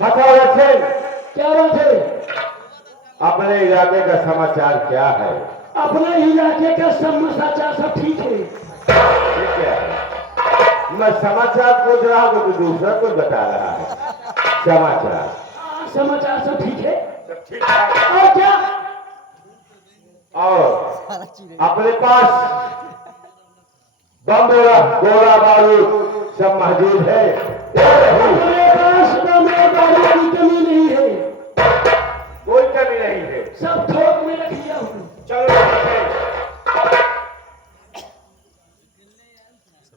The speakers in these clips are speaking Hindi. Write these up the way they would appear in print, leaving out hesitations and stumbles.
हथौड़ा सिंह, क्या बात है? अपने इलाके का समाचार क्या है? अपने इलाके का समाचार सब ठीक है। ठीक है, मैं समाचार पूछ रहा हूँ तो दूसरा कोई बता रहा है समाचार। समाचार सब ठीक है। सब ठीक ठाक। और क्या? और अपने पास बम गोला गोला बारूद सब मौजूद है या नहीं? अपने पास बम और बारूद की कमी नहीं है। कोई कमी नहीं है। सब थोक में रख लिया हूँ। चलो ठीक है।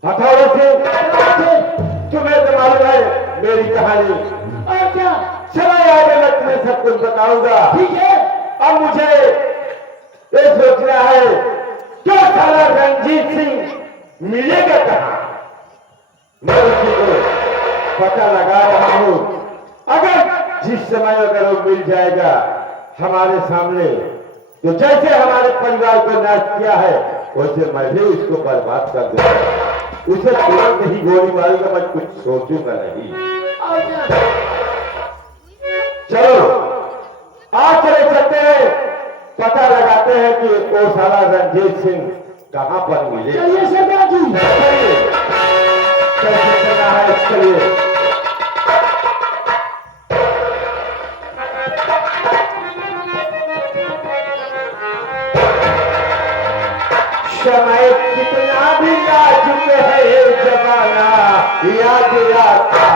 हथौड़ा सिंह, क्या बात है? तुम्हें तो मालूम है मेरी कहानी। और क्या? समय आगे मैं तुम्हें सब कुछ बताऊंगा। ठीक है। अब मुझे ये सोचना है क्या सारा रंजीत सिंह मिलेगा कहाँ? मैं उसी को पता लगा रहा हूँ। अगर जिस समय अगर वो मिल जाएगा हमारे सामने, तो जैसे हमारे परिवार को नाश किया है वैसे मैं भी उसको बर्बाद कर दूंगा। उसे तुरंत ही गोली मारूंगा, मैं कुछ सोचूंगा नहीं। और क्या? चलो आज चले चलते हैं, पता लगाते हैं कि वो सारा रंजीत सिंह कहाँ पर मिले। चलिए सरदार जी। कैसे चलना है चलिए। समय कितना भी नाजुक है ये जमाना याद आता।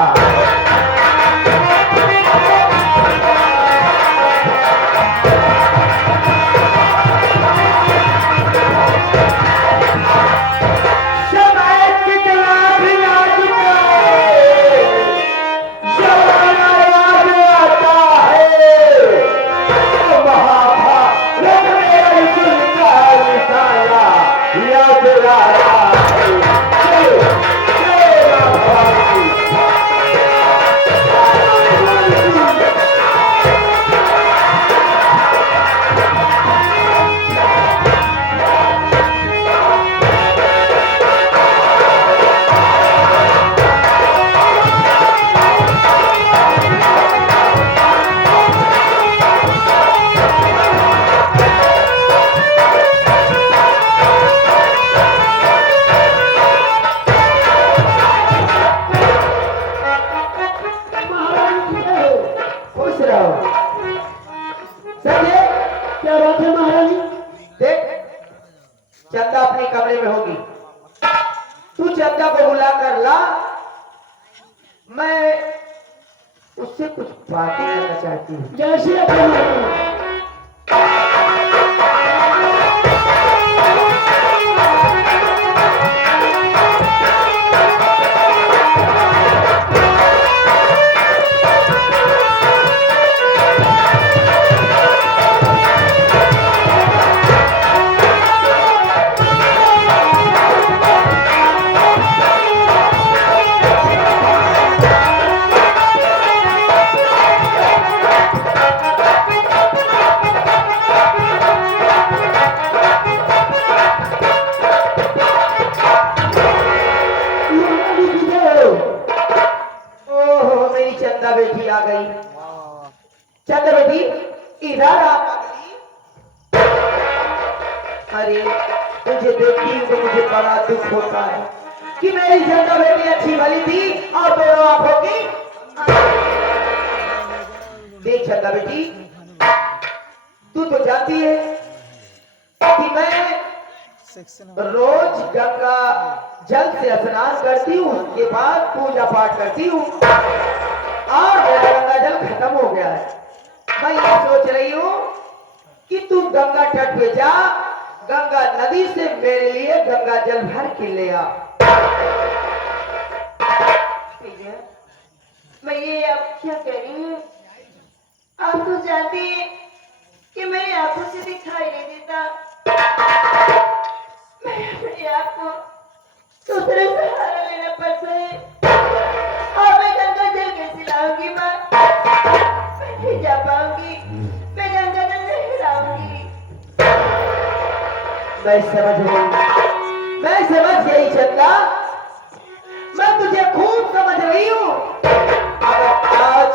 समय कितना भी नाजुक है जमाना याद आता है। ओ महाभारत में अर्जुन का निशाना याद आता है। जय महाभारत। महारानी की जय हो। खुश रहो। चलिए क्या बात है महारानी? देख, चंदा अपने कमरे में होगी, तू चंदा को बुला कर ला। मैं उससे कुछ बातें करना चाहती हूँ। जैसे अपने महारानी। महारानी की जय हो। ओहो, मेरी चंदा बेटी आ गई। चंदा बेटी इधर आ। अरे तुझे देखती हूँ तो मुझे बड़ा दुख होता है कि मेरी चंदा बेटी अच्छी भली थी और दोनों आंखों की। देख चंदा बेटी, तू तो जानती है कि मैं रोज गंगा जल से स्नान करती हूँ, उसके बाद पूजा पाठ करती हूँ और मेरा गंगा जल खत्म हो गया है। मैं ये सोच रही हूँ कि तू गंगा तट पे जा, गंगा नदी से मेरे लिए गंगा जल भर के ले आ। मैं ये अब क्या कह रही हूँ? आप तो जानते हैं कि मेरी आंखों से दिखाई नहीं देता। मैं अपने आप को दूसरे सहारा लेना पड़ता है और मैं गंगा जल कैसे लाऊंगी? माँ, मैं नहीं जा पाऊंगी, मैं गंगा जल नहीं लाऊंगी। मैं समझ गई चंदा, मैं तुझे खूब समझ रही हूँ। अगर आज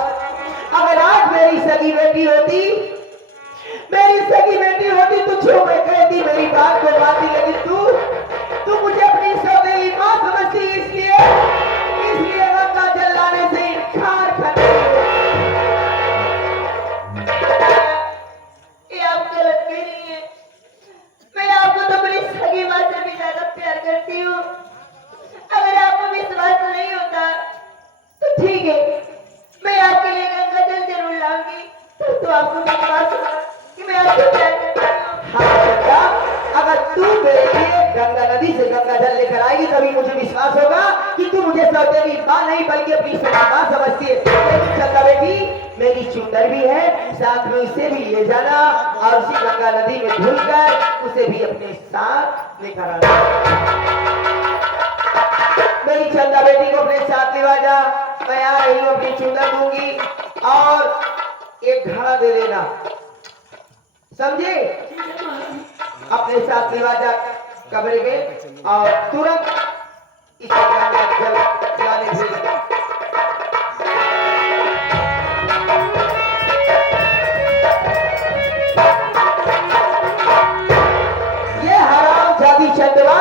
देवी माँ नहीं बल्कि अपनी सगी माँ समझती है। लेकिन चंदा बेटी मेरी चुंदर भी है, साथ में उसे भी ले जाना और उसी गंगा नदी में धुलकर उसे भी अपने साथ लेकर आना। मेरी चंदा बेटी को अपने साथ ले जा, मैं आ रही हूँ, अपनी चुंदर दूंगी और एक घड़ा दे देना, समझे? अपने साथ ले जा कमरे में और तुरंत इसे गंगा जल पिलाने भेजना। ये हराम जादी चंदवा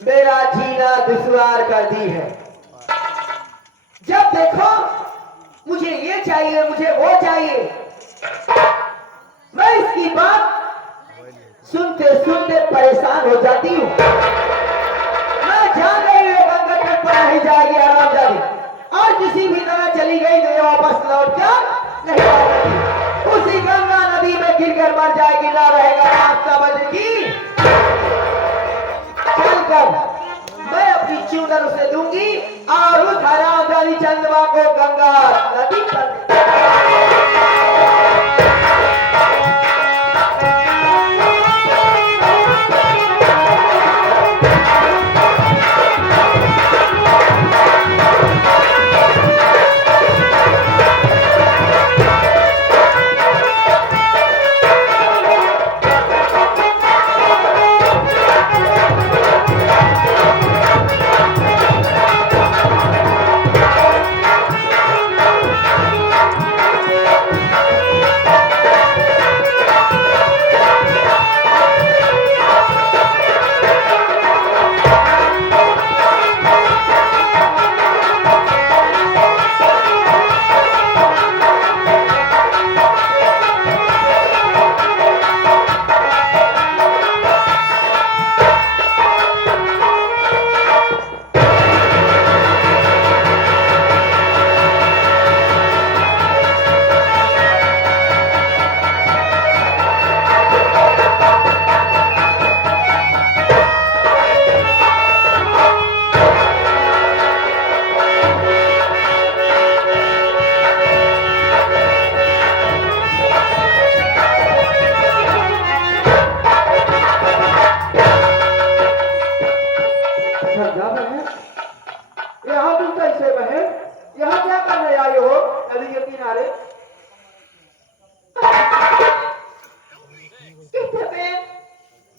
मेरा जीना दुश्वार कर दी है। जब देखो मुझे ये चाहिए, मुझे वो चाहिए, मैं इसकी बात सुनते सुनते परेशान हो जाती हूँ। मैं जान रही हूँ गंगा तट पर नहीं जाएगी हराम जादी, और किसी भी तरह चली गई तो ये वापस लौट कर नहीं आएगी। उसी गंगा नदी में गिरकर मर जाएगी, ना रहेगा रास्ता बदलेगी। चलकर मैं अपनी चूनर उसे दूंगी और उस हराम जादी चंदवा को गंगा नदी पर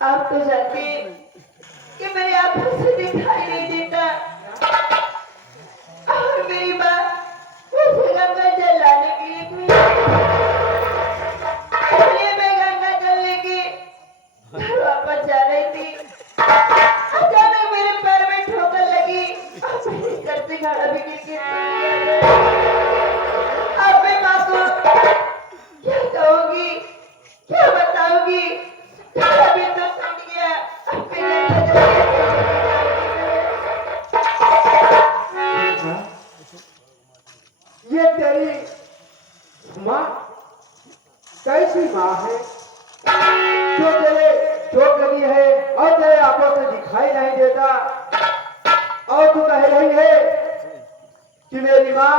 आप तो जानते कि मेरी आंखों से दिखाई नहीं देता, और मेरी माँ मुझे गंगा जल लाने के लिए गई। इसलिए मैं गंगा जल लेके घर वापस जा रही थी। अचानक मेरे पैर में ठोकर लगी और मेरे सर से घड़ा भी गिर के टूट गया। अब मैं माँ को क्या कहूँगी, क्या बताऊंगी? अभी तो टूट गया, अब मैं गंगा जल ये तेरी माँ कैसी माँ है जो तेरे चोट लगी है और तेरे आंखों से दिखाई नहीं देता, और तू कह रही है कि मेरी माँ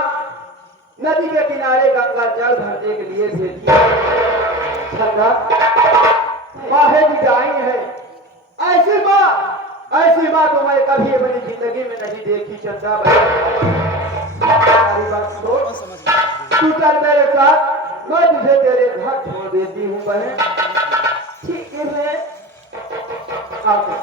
नदी के किनारे गंगा जल भरने के लिए भेजी है। चंदा, माँ है कि गाय है? ऐसी माँ तो मैं कभी अपनी जिंदगी में नहीं देखी। चंदा मेरी बात छोड़, तू चल मेरे साथ, मैं तुझे तेरे घर छोड़ देती हूँ बहन। ठीक है मैं आके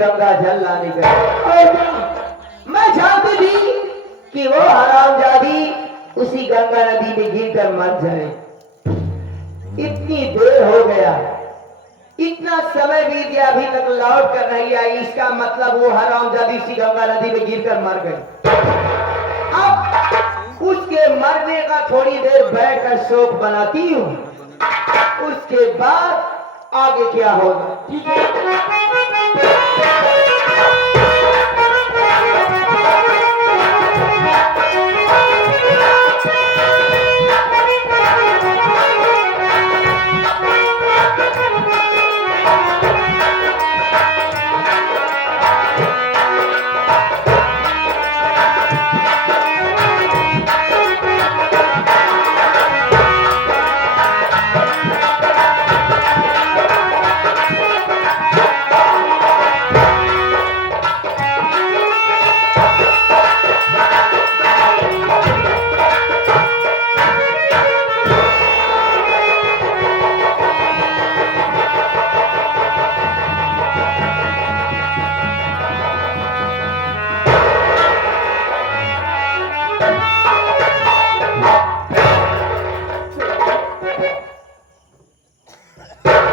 गंगा जल लाने गए। मैं जानती थी कि वो हरामजादी उसी गंगा नदी में गिरकर मर जाए, इतनी देर हो गया, इतना समय बीत गया, अभी तक लौट कर नहीं आई। इसका मतलब वो हरामजादी सी गंगा नदी में गिरकर मर गई। अब उसके मरने का थोड़ी देर बैठकर शोक बनाती हूँ, उसके बाद आगे क्या होगा। ठीक है।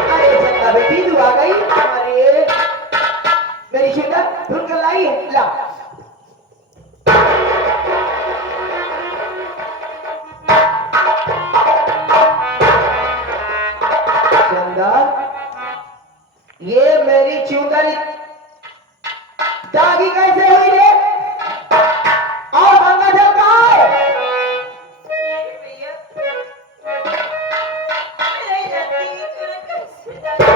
अरे चंदा बेटी तू आ गई। अरे मेरी शिंदा ढूंढ कर लाई है, ला। चंदा, ये मेरी चूंदरी दागी कैसे हुई रे? और गंगा जल कहाँ है? भैया मैं नहीं जानती कि तूने कैसे जाना।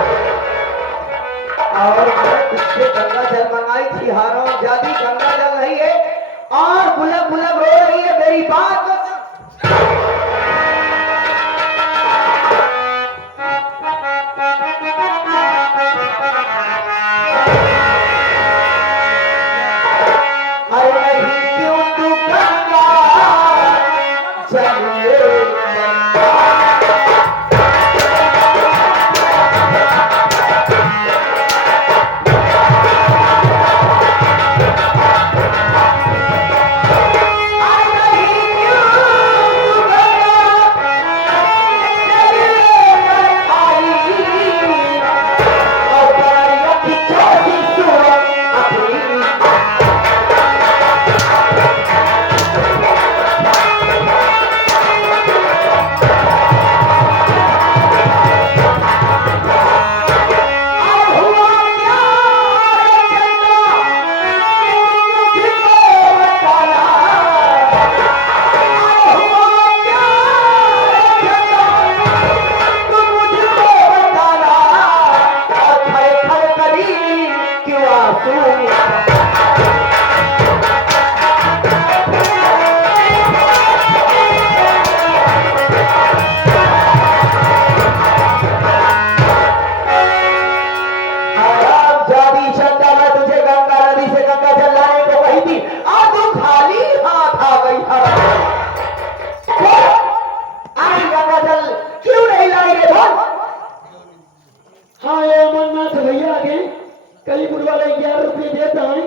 और मैं तुझसे गंगा जल मंगाई थी, हरामजादी गंगा जल नहीं है और बुलक बुलक रो रही है। मेरी बात तो सुन। अरे नहीं क्यों तू गंगा चलिए हाँ ये अमरनाथ भैया के कलीपुर वाले 11 रुपये देता है,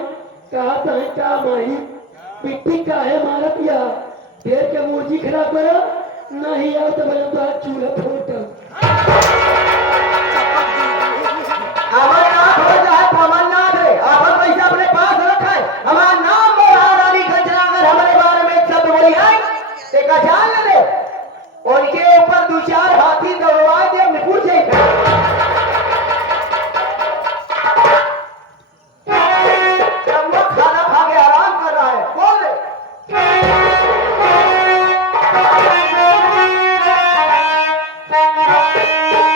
कहता है क्या माही मिट्टी का है मारत या देर के मुर्गी खराब करा नहीं आओ तो मैं तो चूल्हा फोट। अमरनाथ हो चाहे अमरनाथ है, आपन पैसा अपने पास रखा है। हमारा नाम रानीगंज अगर हमारे बारे में एक शब्द बोली है एक जान ले ले, उनके ऊपर 2-4 हाथी दौड़वा दे निपुर जाए। खाना खा के आराम कर रहा है, बोल दे। Thank you.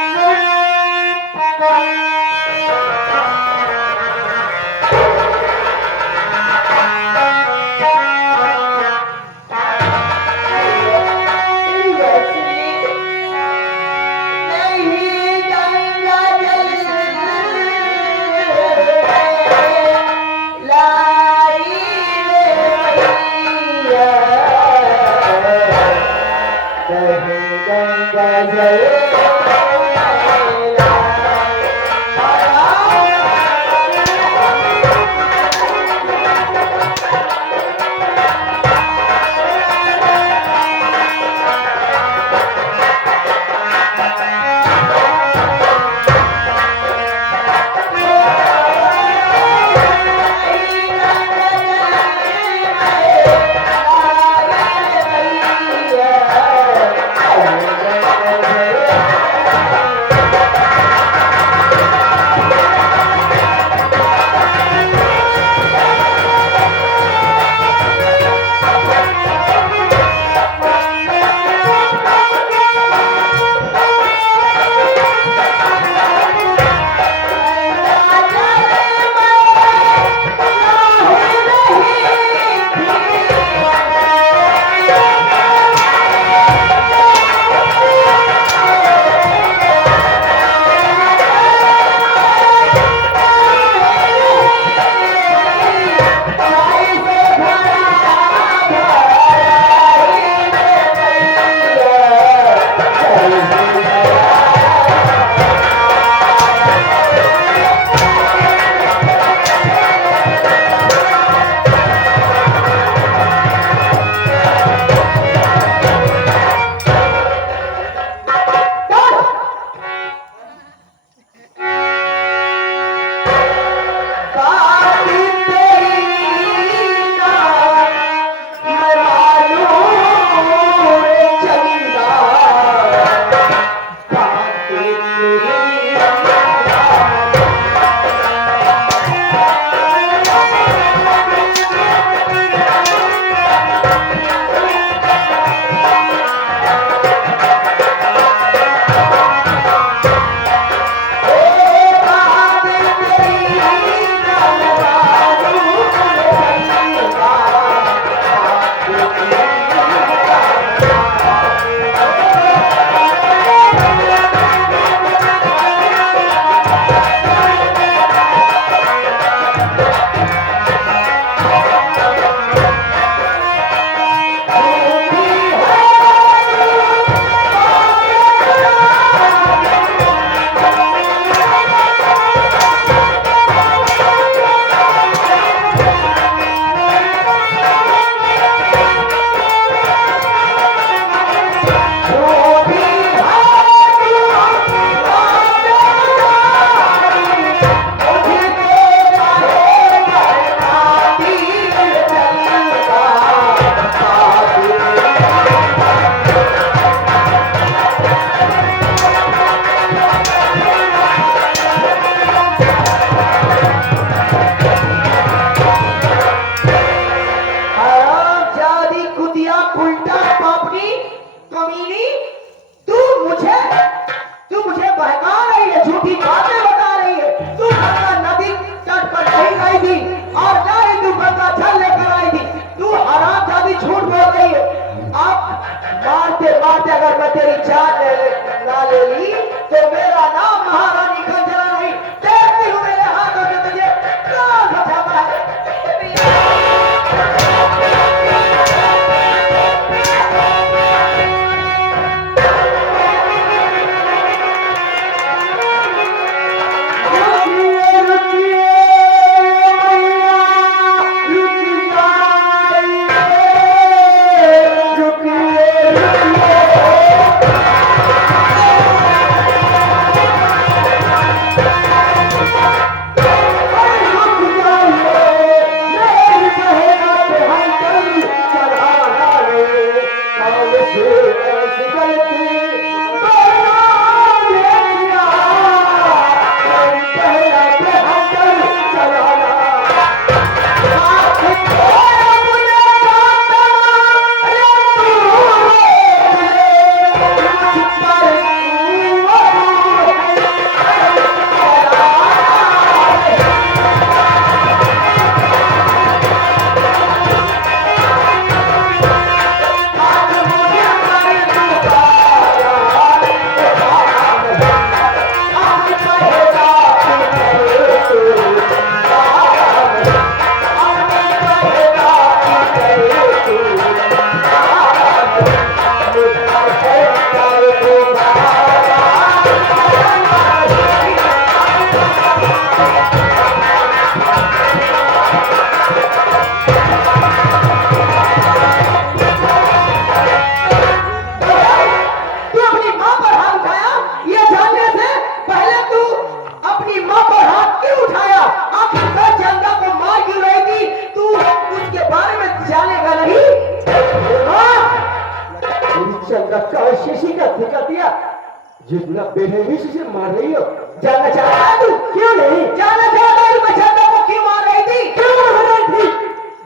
बेरहमी से मार रही हो? जानना चाहता है तू? क्यों नहीं? जानना चाहता है मैं चंदा को क्यों मार रही थी? क्यों मार रही थी?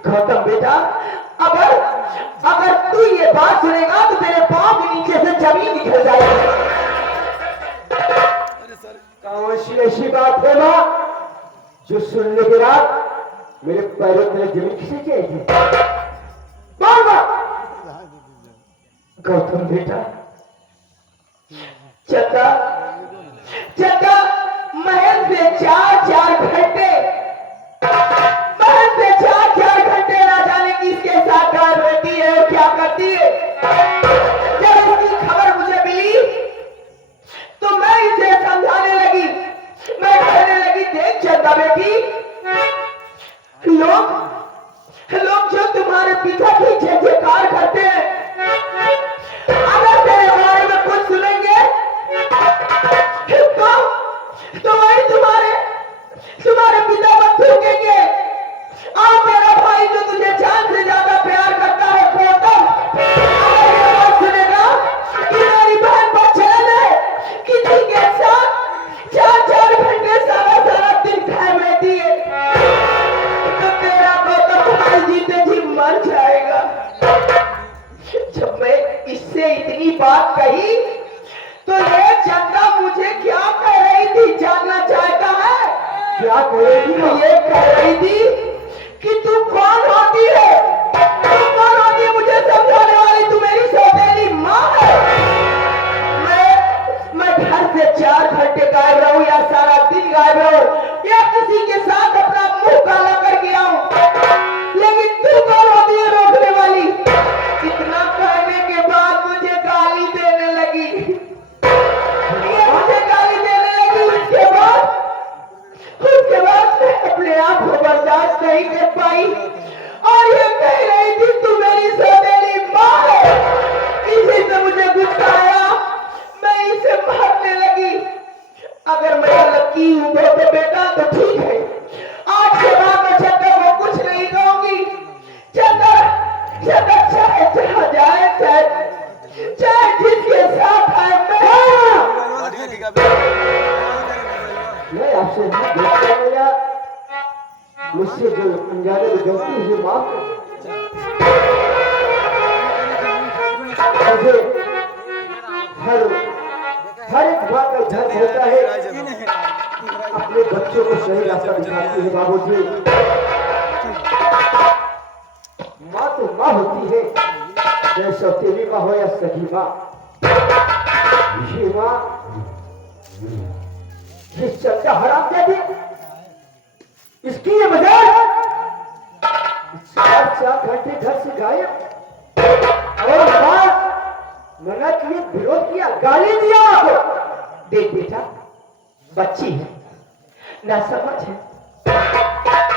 गौतम बेटा, अगर अगर तू ये बात सुनेगा तो तेरे पांव के नीचे से जमीन निकल जाएगी। कौन सी ऐसी बात है माँ जो सुनने के बाद मेरे पैरों तले जमीन खिसक जाएगी? कौन माँ? गौतम बेटा, चंदा चंदा महल से 4-4 घंटे ना जाने किसके साथ गायब रहती है और क्या करती है। जब उसकी खबर मुझे मिली तो मैं इसे समझाने लगी। मैं कहने लगी, देख चंदा बेटी, लोग जो तुम्हारे पिता की जय जयकार करते हैं, अगर तेरे बारे में कुछ सुनेंगे तो वही तुम्हारे पिता को थूकेंगे। और मेरा भाई जो तुझे जान से ज्यादा प्यार करता है गौतम, अगर ये बात सुनेगा कि मेरी बहन बच्चन है किसी के साथ 4-4 घंटे सारा दिन घर रहती है, तो तेरा गौतम भाई जीते जी मर जाएगा। जब मैं इससे इतनी बात कही तो ये चंदा मुझे क्या कह रही थी जानना चाहता है? क्या कह रही थी? ये कह रही थी कि तू कौन होती है? तू कौन होती है मुझे समझाने वाली? तू मेरी सौतेली माँ है। मैं घर से 4 घंटे गायब रहूं या सारा दिन गायब रहूं या किसी के साथ अपना मुंह काला करके आऊं, लेकिन तू कौन होती है रोकने वाली? इतना कहने के बाद मुझे गाली देने लगी। मुझे गाली देने लगी। उसके बाद मैं अपने आप को बर्दाश्त नहीं कर पाई और ये कह रही थी तू मेरी सौतेली माँ है। इसी से मुझे गुस्सा आया, मैं इसे मारने लगी। अगर मैं गलत की हूँ तो बेटा तो ठीक है, आज के बाद मैं चंदा को कुछ नहीं कहूंगी। चंदा चाहे जहाँ जाए, चाहे जिसके साथ आए, मैं आपसे नहीं देखता मेरा, मुझसे जो अनजाने में गलती हुई माफ कर। मुझे हर एक बात का ध्यान होता है, अपने बच्चों को सही रास्ता दिखाती है। बाबूजी, माँ तो माँ होती है, चाहे सौतेली माँ हो या सगी माँ। ये माँ ये चंदा हराम दे दी, इसकी ये वजह 4-4 घंटे घर से गायब और बात मना के लिए विरोध किया, गाली दिया आपको। देख बेटा, बच्ची है ना समझ है,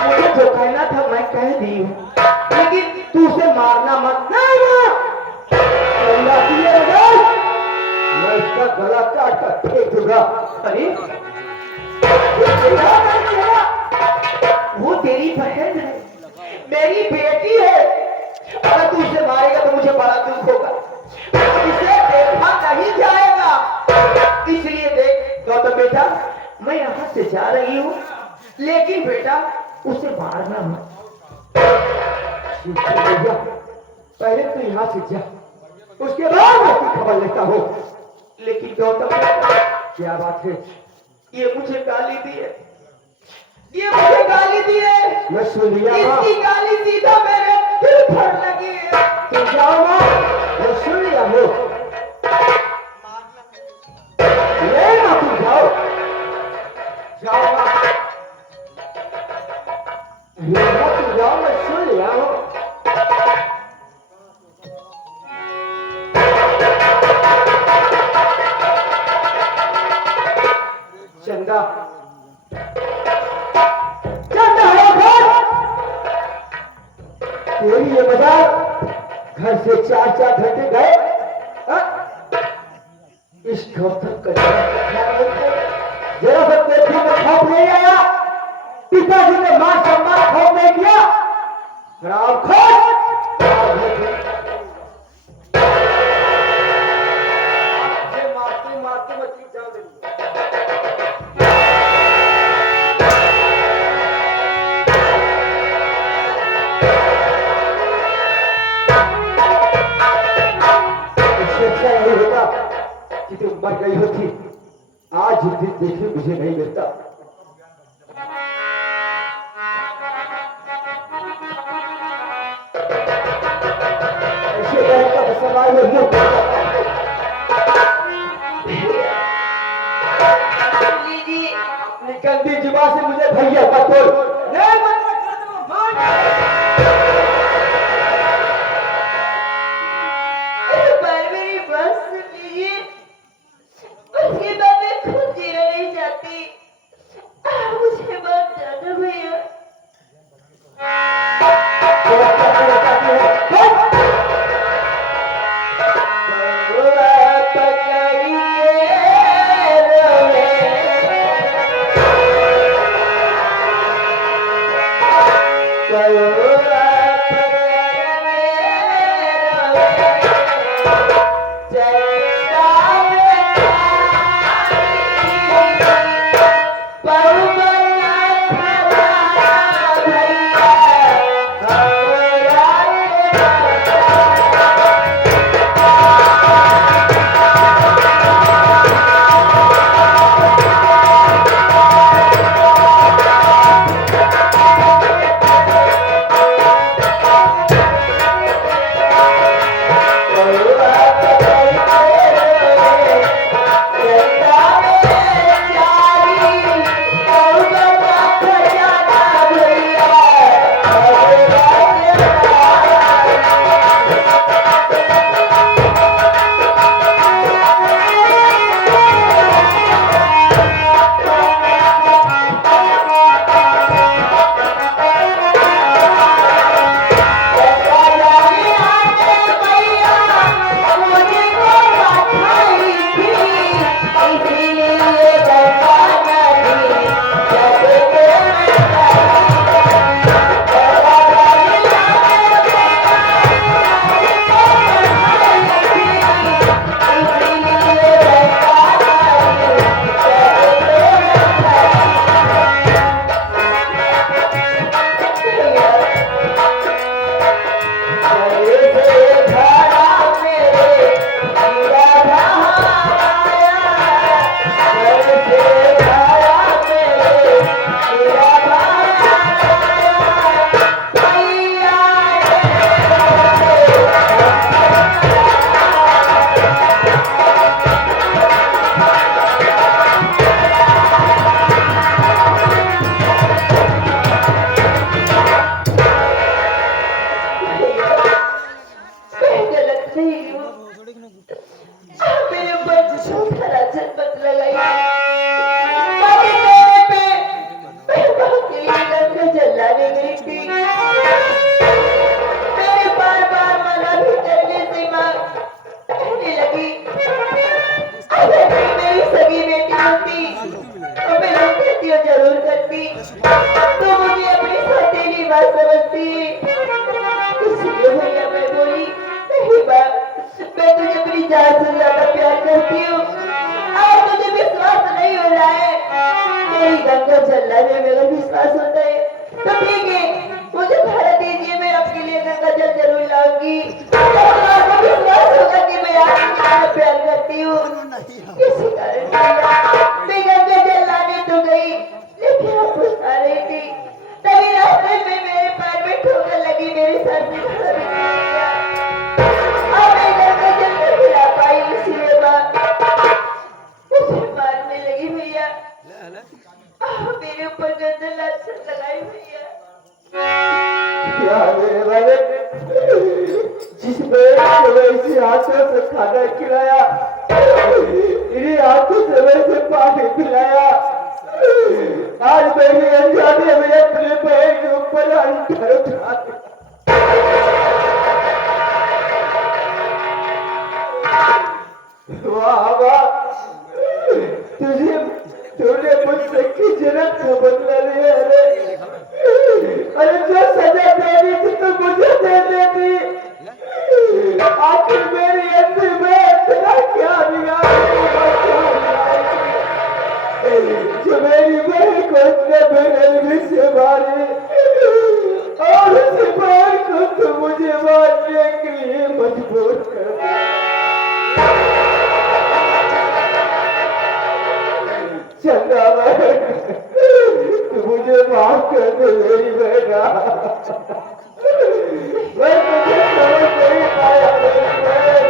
मुझे जो कहना था मैं कह दी हूँ, लेकिन तू उसे मारना मत। नहीं माँ, अल्लाह की ये वजह मैं इसका गला काट कर फेंक दूंगा। अरे वो तेरी बहन है, मेरी बेटी है। अगर तू उसे मारेगा तो मुझे बड़ा दुख होगा, इसे देखा नहीं जाएगा। इसलिए देख गौतम बेटा, मैं यहाँ से जा रही हूँ, लेकिन बेटा उसे मारना मत। भैया, पहले तो यहाँ से जा, उसके बाद मैं की खबर लेता हूँ। लेकिन गौतम बेटा, क्या बात है? ये मुझे गाली दी है, ये मुझे गाली दी है। मैं सुन लिया माँ, इसकी गाली सीधा मेरे दिल पर लगी है। तुम जाओ माँ, मैं सुन लिया हूँ। ले माँ, तुम जाओ, जाओ माँ, ले माँ, तुम जाओ, मैं सुन लिया हूँ। चंदा, चंदा तेरी ये मजाक, घर से 4-4 घंटे गए, इस गौतम का जरा सा पेटी में खौफ नहीं आया? पिताजी ने मां सम्मान खौफ नहीं किया? राम खोज मारते मारते मछली जान बेटा। ऐसे का सवाल नहीं होता। लीजिए निकलती जुबान से मुझे भैया का बोल नहीं मतलब एक बार मेरी बात सुन लीजिए, उसके बाद मैं खुद जीना नहीं चाहती। आप मुझे मत जाना भैया। मेरे ऊपर झूठा राजन मत लगाइए। मेरे कहने पे मैं वहाँ के लिए लड़का जलाने गई थी। मैंने बार बार मना भी करने से माँ कहने लगी, अगर तुम मेरी सगी बेटी होती तो मैं रोकती जरूर करती, तो मुझे अपनी सौतेली बात समझती। इसलिए भैया मैं बोली, नहीं बाप, मैं तुझे अपनी जान से ज्यादा प्यार करती हूँ और मुझे विश्वास नहीं हो रहा है। मेरी गंगा जलना में मेरा विश्वास होता है तो ठीक है, मुझे भाड़ा दीजिए, मैं आपके लिए गंगा जल जरूर लाऊंगी। आपको विश्वास होगा कि मैं आपसे कितना प्यार करती हूँ। इसी कारण मैं गंगा जल लाने तो गई, लेकिन आप आ रही थी, तभी रास्ते में मेरे पैर में ठोकर लगी, मेरे सर से खड़ा भी नहीं गया। अब मैं गंगा जल नहीं ला पाई, इसलिए मुझे मारने लगी भैया। मेरे ऊपर गंदा लाछन लगाई भैया। क्या मेरे वाले जिस वैसे हाथों से खाना खिलाया, इन्हीं हाथों से वैसे पानी पिलाया, आज मेरी अनजाने में अपने पैर के ऊपर अंतर उठा वाह वाह, तूने मुझसे जन्म का बदला लिया। अरे जो सजा देनी थी तो मुझे दे देती, आखिर मेरी अंदर में इतना क्या जो मेरी बहन को इतने बेरहमी से मारे और उसी बहन को तो मुझे मारने के लिए मजबूर कर दिया। चंदा माफ कर दे मेरी बेटा। मैं तुझे समझ नहीं पाया मेरी बहन,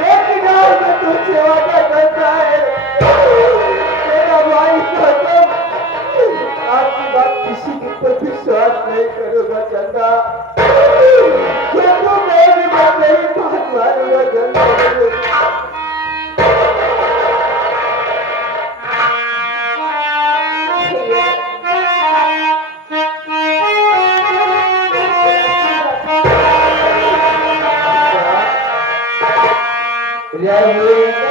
लेकिन आज मैं तुझसे वादा करता है मेरा भाई कसम, आपकी बात किसी के ऊपर विश्वास नहीं करूंगा चंदा। देखो मेरी बात नहीं बात मारूंगा चंदा। जय